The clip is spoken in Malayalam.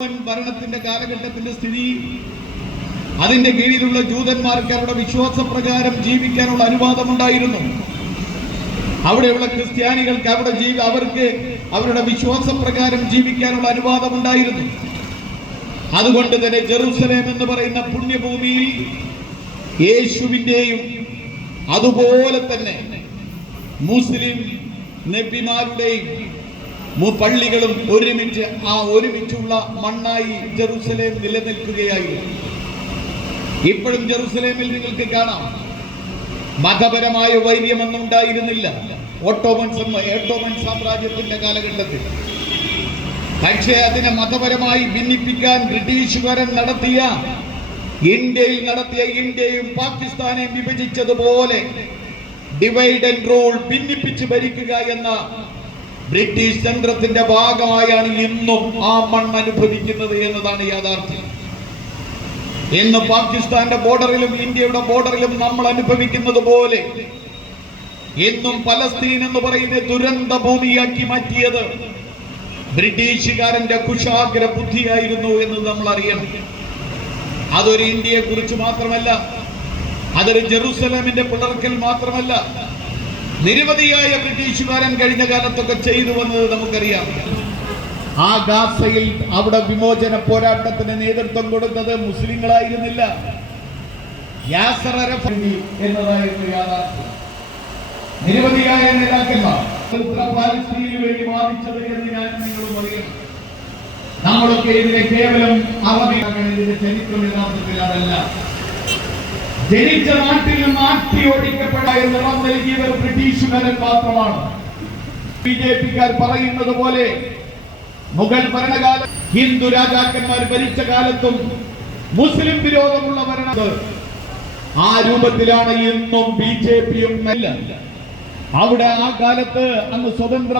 ഭരണത്തിന്റെ കാലഘട്ടത്തിന്റെ സ്ഥിതി അതിന്റെ കീഴിലുള്ള ജൂതന്മാർക്ക് അവരുടെ വിശ്വാസപ്രകാരം ജീവിക്കാനുള്ള അനുവാദമുണ്ടായിരുന്നു. അവിടെയുള്ള ക്രിസ്ത്യാനികൾക്ക് അവിടെ ജീവി അവർക്ക് അവരുടെ വിശ്വാസപ്രകാരം ജീവിക്കാനുള്ള അനുവാദമുണ്ടായിരുന്നു. അതുകൊണ്ട് തന്നെ ജെറൂസലേം എന്ന് പറയുന്ന പുണ്യഭൂമിയിൽ യേശുവിന്റെയും അതുപോലെ തന്നെ മുസ്ലിം നബിമാരുടെയും പള്ളികളും ഒരുമിച്ച് ആ ഒരുമിച്ചുള്ള മണ്ണായി ജെറുസലേം നിലനിൽക്കുകയായിരുന്നു. ഇപ്പോഴും ജെറുസലേമിൽ നിങ്ങൾക്ക് കാണാം. മതപരമായ വൈര്യമൊന്നും ഉണ്ടായിരുന്നില്ല. ഓട്ടോമൻ ഓട്ടോമൻ സാമ്രാജ്യത്തിന്റെ കാലഘട്ടത്തിൽ. പക്ഷേ അതിനെ മതപരമായി ഭിന്നിപ്പിക്കാൻ ബ്രിട്ടീഷുകാരൻ നടത്തിയ ഇന്ത്യയിൽ നടത്തിയ ഇന്ത്യയും പാകിസ്ഥാനെയും വിഭജിച്ചതുപോലെ ഡിവൈഡ് ആൻഡ് റൂൾ ഭിന്നിപ്പിച്ച് ഭരിക്കുക എന്ന ബ്രിട്ടീഷ് തന്ത്രത്തിന്റെ ഭാഗമായാണ് ഇന്നും ആ മണ്ണ് അനുഭവിക്കുന്നത് എന്നതാണ് യാഥാർത്ഥ്യം. ഇന്ന് പാകിസ്ഥാന്റെ ബോർഡറിലും ഇന്ത്യയുടെ ബോർഡറിലും നമ്മൾ അനുഭവിക്കുന്നത് പോലെ ഇന്നും പലസ്തീൻ എന്ന് പറയുന്ന ദുരന്ത ഭൂമിയാക്കി മാറ്റിയത് ബ്രിട്ടീഷുകാരന്റെ കുശാഗ്ര ബുദ്ധിയായിരുന്നു എന്ന് നമ്മൾ അറിയണം. അതൊരു ഇന്ത്യയെ കുറിച്ച് മാത്രമല്ല അതൊരു ജെറുസലേമിന്റെ പിളർക്കൽ മാത്രമല്ല നിരവധിയായ ബ്രിട്ടീഷുകാരൻ കഴിഞ്ഞ കാലത്തൊക്കെ ചെയ്തു വന്നത് നമുക്കറിയാം. ആ ഗാസയിൽ അവിടെ വിമോചന പോരാട്ടത്തിന് നേതൃത്വം കൊടുത്തത് മുസ്ലിങ്ങളായിരുന്നില്ല. യാസർ എന്നതായിരുന്നു യാഥാർത്ഥ്യം. നിരവധിയായ നേതാക്കന്മാർ വേണ്ടി നമ്മളൊക്കെ ഇതിനെ കേവലം അവധി ചരിത്രം യഥാർത്ഥത്തിൽ അതല്ല. ജനിച്ച നാട്ടിൽ ആട്ടി ഓടിക്കപ്പെടാൻ നിറം നൽകിയവർ ബ്രിട്ടീഷുകാരൻ മാത്രമാണ്. ബി ജെ പിക്കാർ പറയുന്നത് പോലെ മുഗൾ ഭരണകാല ഹിന്ദു രാജാക്കന്മാർ ഭരിച്ച കാലത്തും മുസ്ലിം വിരോധമുള്ള ഭരണ. ആ രൂപത്തിലാണ് ഇന്നും ബി ജെ പിയും അവിടെ ആ കാലത്ത് അന്ന് സ്വതന്ത്ര